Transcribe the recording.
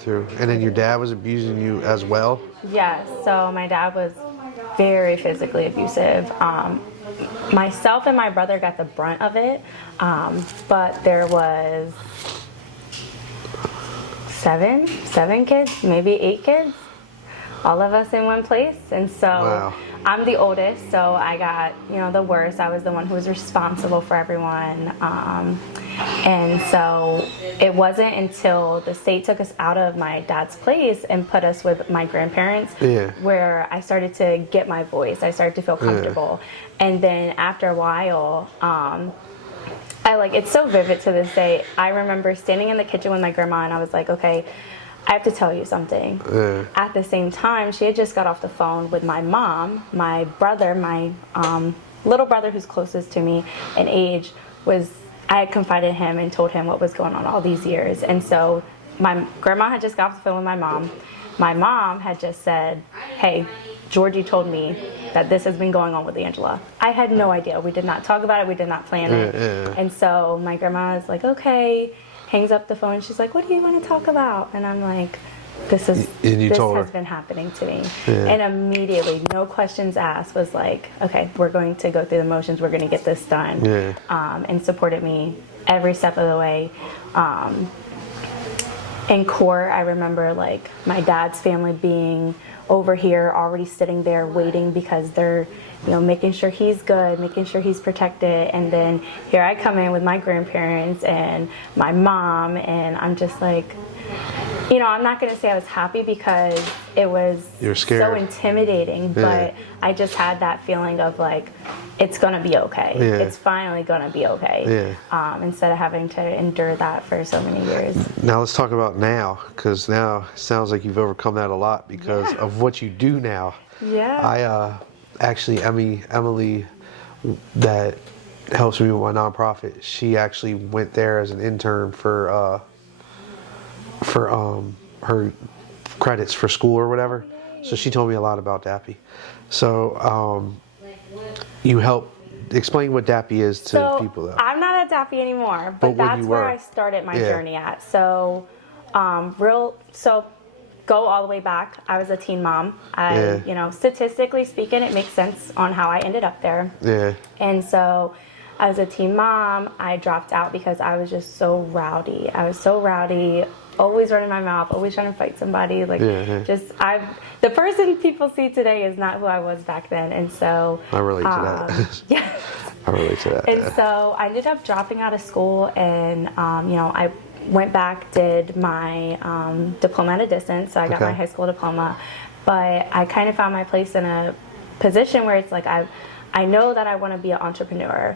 Through. And then your dad was abusing you as well? Yes, so my dad was very physically abusive. Myself and my brother got the brunt of it, but there was seven kids, maybe 8 kids, all of us in one place. And so wow. I'm the oldest, so I got, the worst. I was the one who was responsible for everyone. And so it wasn't until the state took us out of my dad's place and put us with my grandparents where I started to get my voice. I started to feel comfortable. And then after a while, it's so vivid to this day. I remember standing in the kitchen with my grandma and I was like, okay, I have to tell you something. At the same time, she had just got off the phone with my mom. My brother, my little brother who's closest to me in age, I had confided in him and told him what was going on all these years. And so my grandma had just got off the phone with my mom. My mom had just said, hey, Georgie told me that this has been going on with Angela. I had no idea. We did not talk about it. We did not plan it. And so my grandma is like, okay, hangs up the phone. She's like, what do you want to talk about? And I'm like, this has been happening to me. And immediately, no questions asked, was like, okay, we're going to go through the motions. We're going to get this done. And supported me every step of the way. In court, I remember my dad's family being over here, already sitting there waiting because they're, making sure he's good, making sure he's protected. And then here I come in with my grandparents and my mom, and I'm just like, I'm not going to say I was happy because it was so intimidating, but I just had that feeling of it's going to be okay. It's finally going to be okay. Instead of having to endure that for so many years. Now let's talk about now, because now it sounds like you've overcome that a lot because of what you do now. Emily, that helps me with my nonprofit, she actually went there as an intern for her credits for school or whatever. So she told me a lot about DAPI. So you help explain what DAPI is to people though. I'm not at DAPI anymore, but that's where I started my journey at. So go all the way back. I was a teen mom. Statistically speaking, it makes sense on how I ended up there. And so I was a teen mom. I dropped out because I was just so rowdy. Always running my mouth, always trying to fight somebody. The person people see today is not who I was back then. And so I relate to that. I relate to that. And so I ended up dropping out of school, and I went back, did my diploma at a distance. So I got my high school diploma, but I kind of found my place in a position where it's I know that I want to be an entrepreneur.